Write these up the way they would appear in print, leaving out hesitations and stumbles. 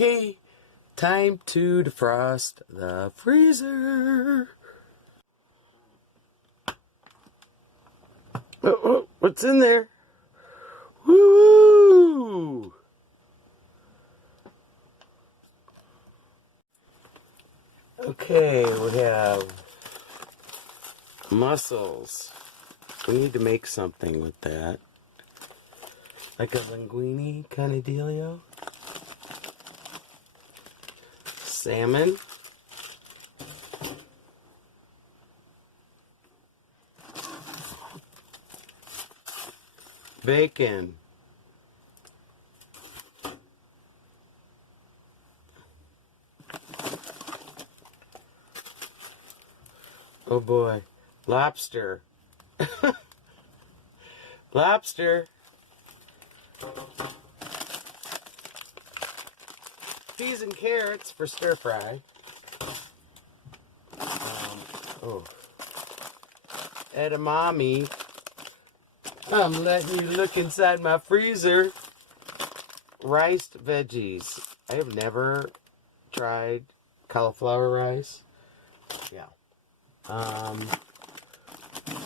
Okay, time to defrost the freezer. Oh, what's in there? Woo! Okay, we have mussels. We need to make something with that. Like a linguine kind of dealio. Salmon. Bacon. Oh boy. Lobster. Lobster. Peas and carrots for stir fry. Edamame. I'm letting you look inside my freezer. Riced veggies. I have never tried cauliflower rice. Yeah.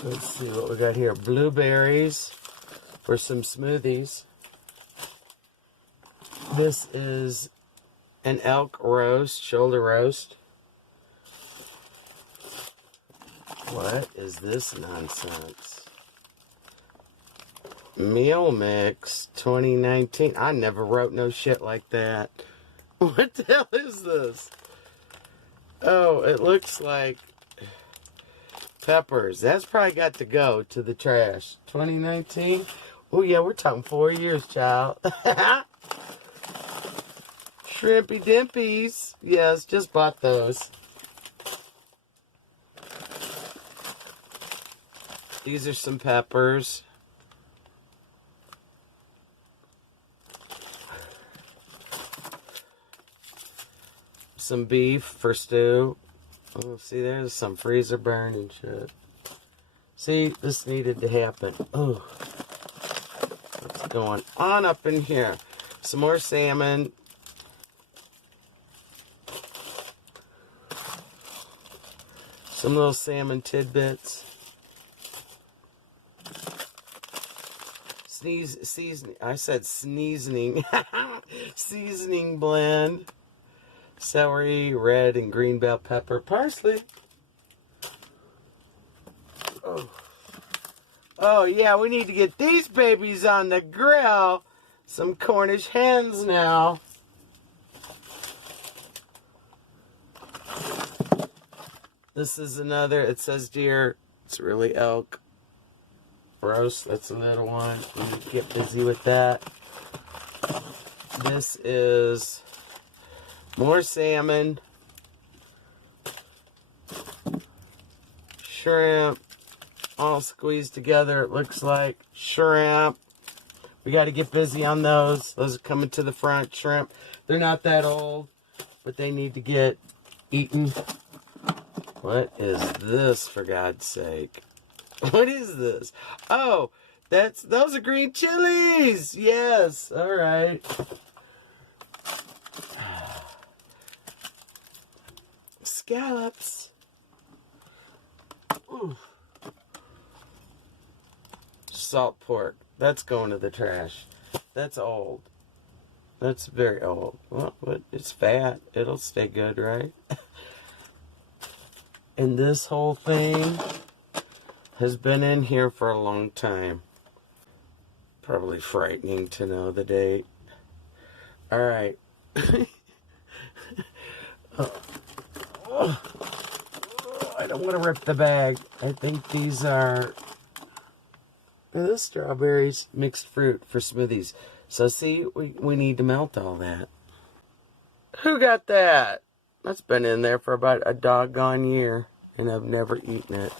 Let's see what we got here. Blueberries for some smoothies. This is an elk roast, shoulder roast. What is this nonsense? Meal mix 2019. I never wrote no shit like that. What the hell is this? Oh, it looks like peppers. That's probably got to go to the trash. 2019? Oh yeah, we're talking 4 years, child. Shrimpy dimpies. Yes, just bought those. These are some peppers. Some beef for stew. Oh, see, there's some freezer burn and shit. See, this needed to happen. Oh, what's going on up in here? Some more salmon. Some little salmon tidbits. Seasoning. I said sneezing. Seasoning blend. Celery, red and green bell pepper, parsley. Oh yeah, we need to get these babies on the grill. Some Cornish hens now. This is another, it says deer. It's really elk roast. That's a little one. We need to get busy with that. This is more salmon, shrimp, all squeezed together. It looks like shrimp. We got to get busy on those. Those are coming to the front. Shrimp. They're not that old, but they need to get eaten. What is this, for God's sake? What is this? Oh, those are green chilies. Yes. All right. Scallops. Ooh. Salt pork. That's going to the trash. That's old. That's very old. Well, but it's fat. It'll stay good, right? And this whole thing has been in here for a long time. Probably frightening to know the date. All right. I don't want to rip the bag. I think these are strawberries, mixed fruit for smoothies. So see, we need to melt all that. Who got that? That's been in there for about a doggone year, and I've never eaten it.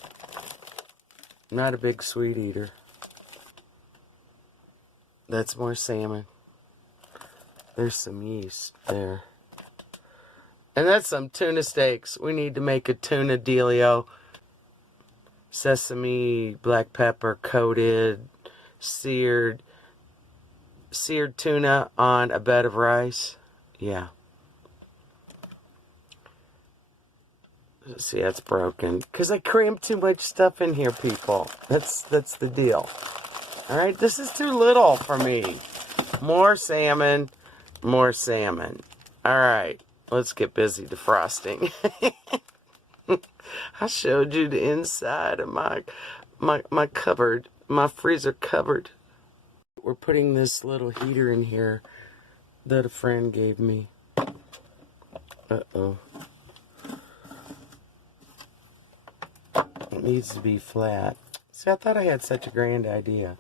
I'm not a big sweet eater. That's more salmon. There's some yeast there. And that's some tuna steaks. We need to make a tuna dealio. Sesame, black pepper coated, seared tuna on a bed of rice. Yeah, See, that's broken. Because I crammed too much stuff in here, people. That's the deal. Alright, this is too little for me. More salmon. More salmon. Alright, let's get busy defrosting. I showed you the inside of my cupboard. My freezer cupboard. We're putting this little heater in here that a friend gave me. Uh-oh. It needs to be flat. See, I thought I had such a grand idea.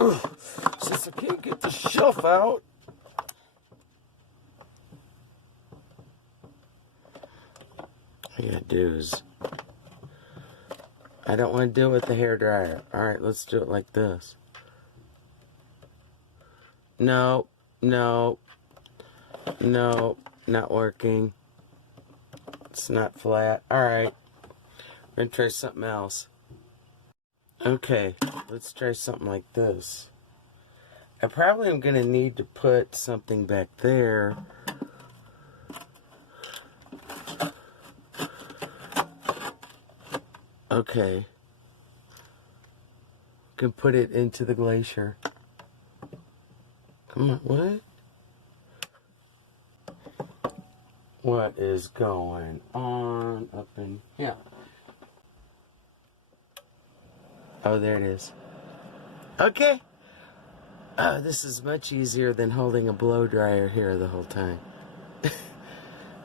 Ugh, since I can't get the shelf out. All I gotta do is... I don't want to do it with the hairdryer. Alright, let's do it like this. No, no, no, not working. It's not flat. Alright, we're going to try something else. Okay, let's try something like this. I probably am going to need to put something back there. Okay. Can put it into the glacier. Come on, what? What is going on up in here? Oh, there it is. Okay. Oh, this is much easier than holding a blow dryer here the whole time.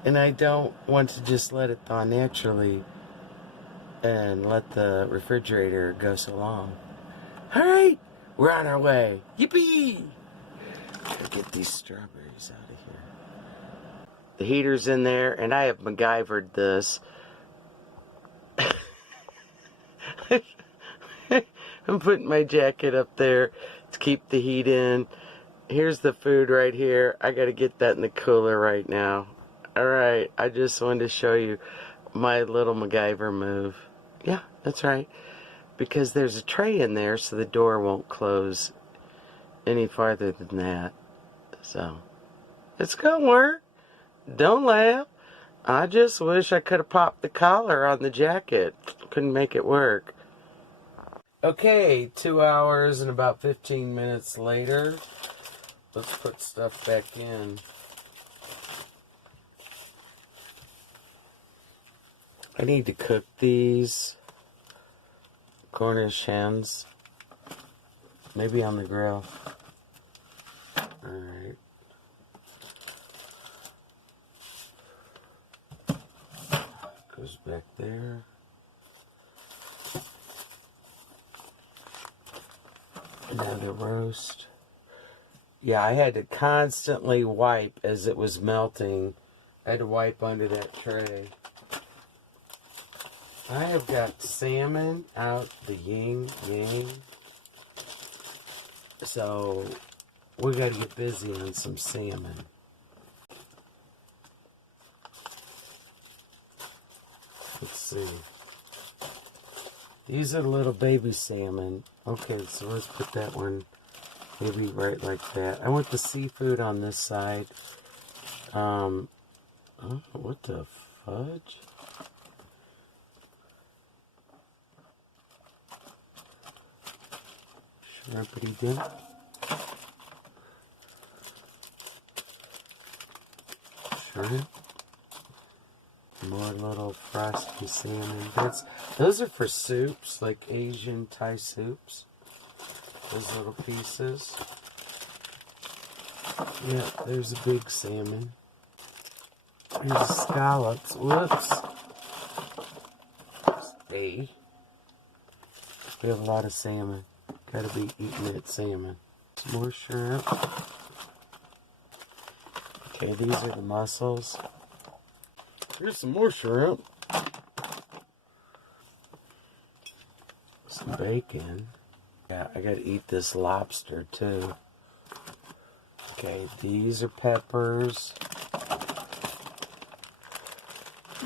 And I don't want to just let it thaw naturally and let the refrigerator go so long. Alright, we're on our way. Yippee! Gotta get these strawberries out of here. The heater's in there, and I have MacGyvered this. I'm putting my jacket up there to keep the heat in. Here's the food right here. I gotta get that in the cooler right now. Alright, I just wanted to show you my little MacGyver move. Yeah, that's right. Because there's a tray in there, so the door won't close any farther than that. So, it's gonna work. Don't laugh. I just wish I could have popped the collar on the jacket. Couldn't make it work. Okay, 2 hours and about 15 minutes later. Let's put stuff back in. I need to cook these Cornish hens. Maybe on the grill. Alright. Goes back there. Now the roast. Yeah, I had to constantly wipe as it was melting. I had to wipe under that tray. I have got salmon out the yin yang. So, we gotta get busy on some salmon. Let's see. These are little baby salmon. Okay, so let's put that one maybe right like that. I want the seafood on this side. Oh, what the fudge? Shrimpity dip. Shrimp. More little frosty salmon bits. Those are for soups, like Asian Thai soups. Those little pieces. Yeah, there's a big salmon. There's the scallops. Whoops. Hey. We have a lot of salmon. Gotta be eating that salmon. Some more shrimp. Okay, these are the mussels. Here's some more shrimp. Some bacon. Yeah, I gotta eat this lobster too. Okay, these are peppers.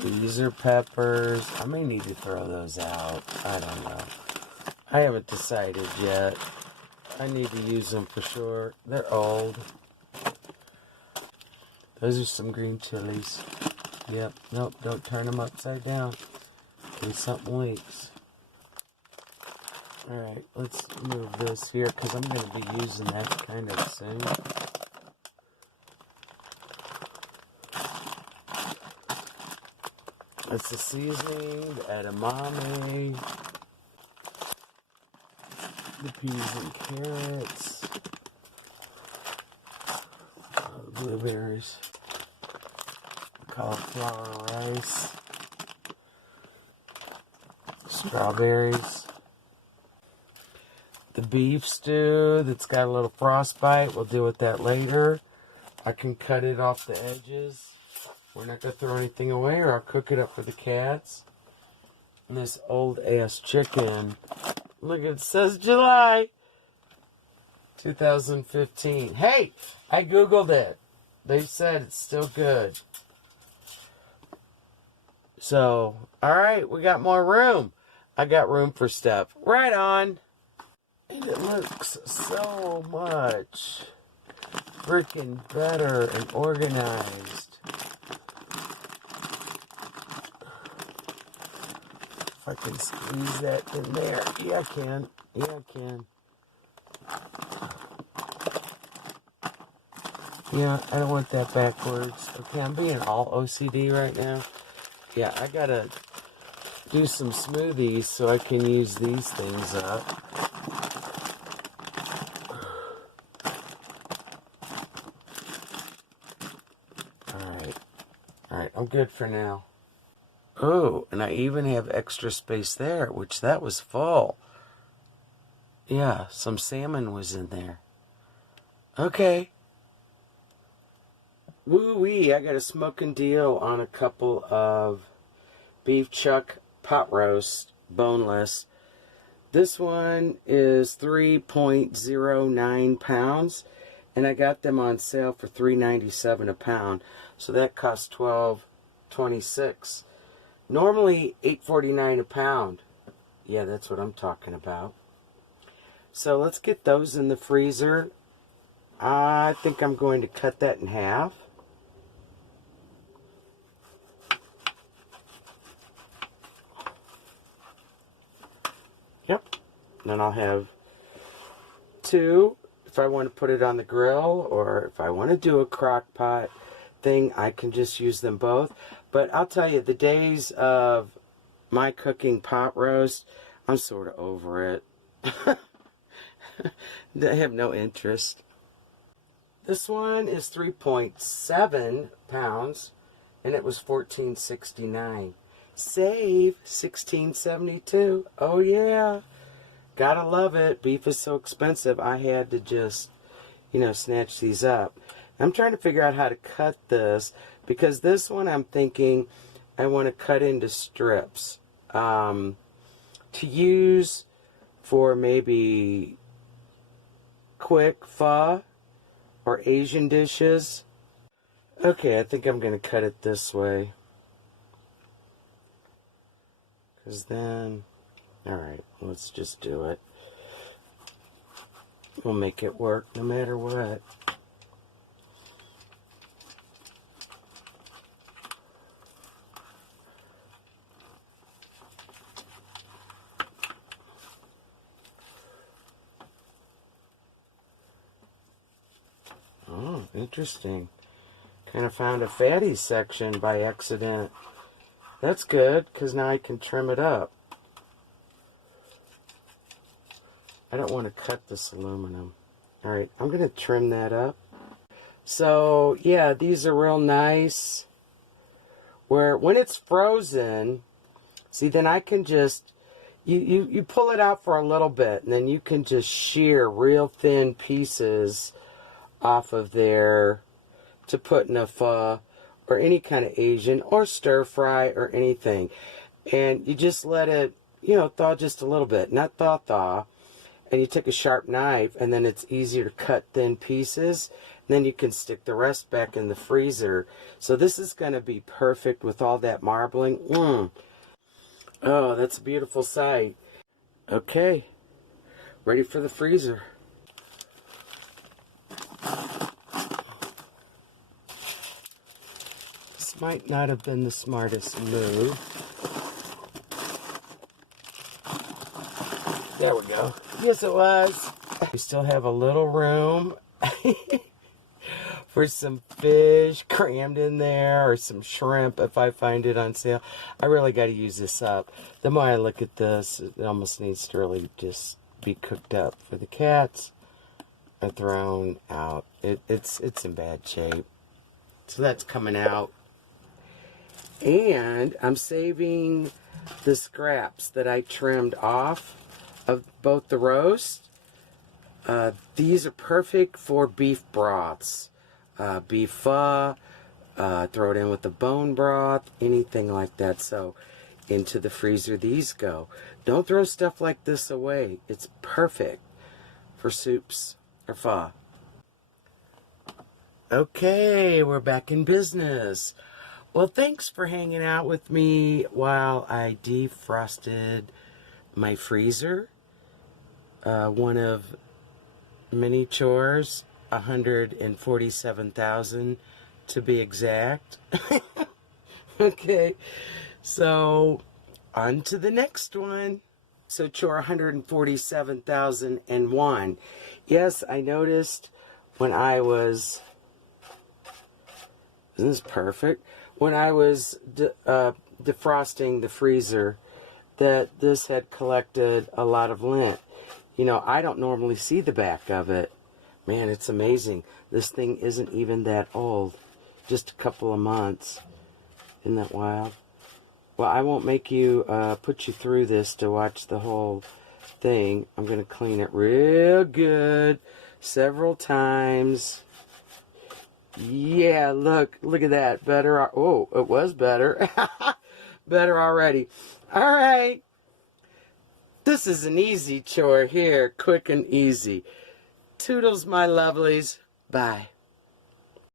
These are peppers. I may need to throw those out. I don't know. I haven't decided yet. I need to use them for sure. They're old. Those are some green chilies. Yep, nope, don't turn them upside down in case something leaks. Alright, let's move this here because I'm going to be using that kind of thing. That's the seasoning, the edamame, the peas and carrots, blueberries, cauliflower rice, strawberries, the beef stew that's got a little frostbite. We'll deal with that later. I can cut it off the edges. We're not going to throw anything away, or I'll cook it up for the cats. And this old ass chicken, look, it says July 2015. Hey, I Googled it. They said it's still good. So, alright, we got more room. I got room for stuff. Right on. And it looks so much freaking better and organized. If I can squeeze that in there. Yeah, I can. Yeah, I can. Yeah, I don't want that backwards. Okay, I'm being all OCD right now. Yeah, I gotta do some smoothies so I can use these things up. Alright, I'm good for now. Oh, and I even have extra space there, which that was full. Yeah, some salmon was in there. Okay. Woo-wee, I got a smoking deal on a couple of beef chuck pot roast, boneless. This one is 3.09 pounds, and I got them on sale for $3.97 a pound. So that costs $12.26. Normally $8.49 a pound. Yeah, that's what I'm talking about. So let's get those in the freezer. I think I'm going to cut that in half. Yep. Then I'll have two if I want to put it on the grill, or if I want to do a crock pot thing, I can just use them both. But I'll tell you, the days of my cooking pot roast, I'm sort of over it. I have no interest. This one is 3.7 pounds, and it was $14.69. Save $16.72. Oh yeah, gotta love it. Beef is so expensive. I had to just, snatch these up. I'm trying to figure out how to cut this, because this one I'm thinking I want to cut into strips to use for maybe quick pho or Asian dishes. Okay, I think I'm going to cut it this way. Because then, alright, let's just do it. We'll make it work no matter what. Oh, interesting. Kind of found a fatty section by accident. That's good, because now I can trim it up. I don't want to cut this aluminum. Alright, I'm going to trim that up. So, yeah, these are real nice. When it's frozen, see, then I can just, you pull it out for a little bit, and then you can just shear real thin pieces off of there to put in a pho or any kind of Asian or stir fry or anything. And you just let it, thaw just a little bit, not thaw. And you take a sharp knife, and then it's easier to cut thin pieces. And then you can stick the rest back in the freezer. So this is going to be perfect with all that marbling. Oh, that's a beautiful sight. Okay, ready for the freezer. This might not have been the smartest move. There we go. Yes, it was. We still have a little room for some fish crammed in there, or some shrimp if I find it on sale. I really got to use this up. The more I look at this, it almost needs to really just be cooked up for the cats or thrown out. It's in bad shape. So that's coming out. And I'm saving the scraps that I trimmed off of both the roast. These are perfect for beef broths. Beef pho, throw it in with the bone broth, anything like that. So into the freezer these go. Don't throw stuff like this away. It's perfect for soups or pho. Okay, we're back in business. Well, thanks for hanging out with me while I defrosted my freezer. One of many chores, 147,000 to be exact. Okay, so on to the next one. So chore 147,001. Yes, I noticed when I was, isn't this perfect? When I was defrosting the freezer, that this had collected a lot of lint. You know, I don't normally see the back of it. Man, it's amazing. This thing isn't even that old. Just a couple of months. Isn't that wild? Well, I won't make you put you through this to watch the whole thing. I'm going to clean it real good several times. Yeah, look at that. Better. Oh, it was better. Better already. All right. This is an easy chore here. Quick and easy. Toodles, my lovelies. Bye.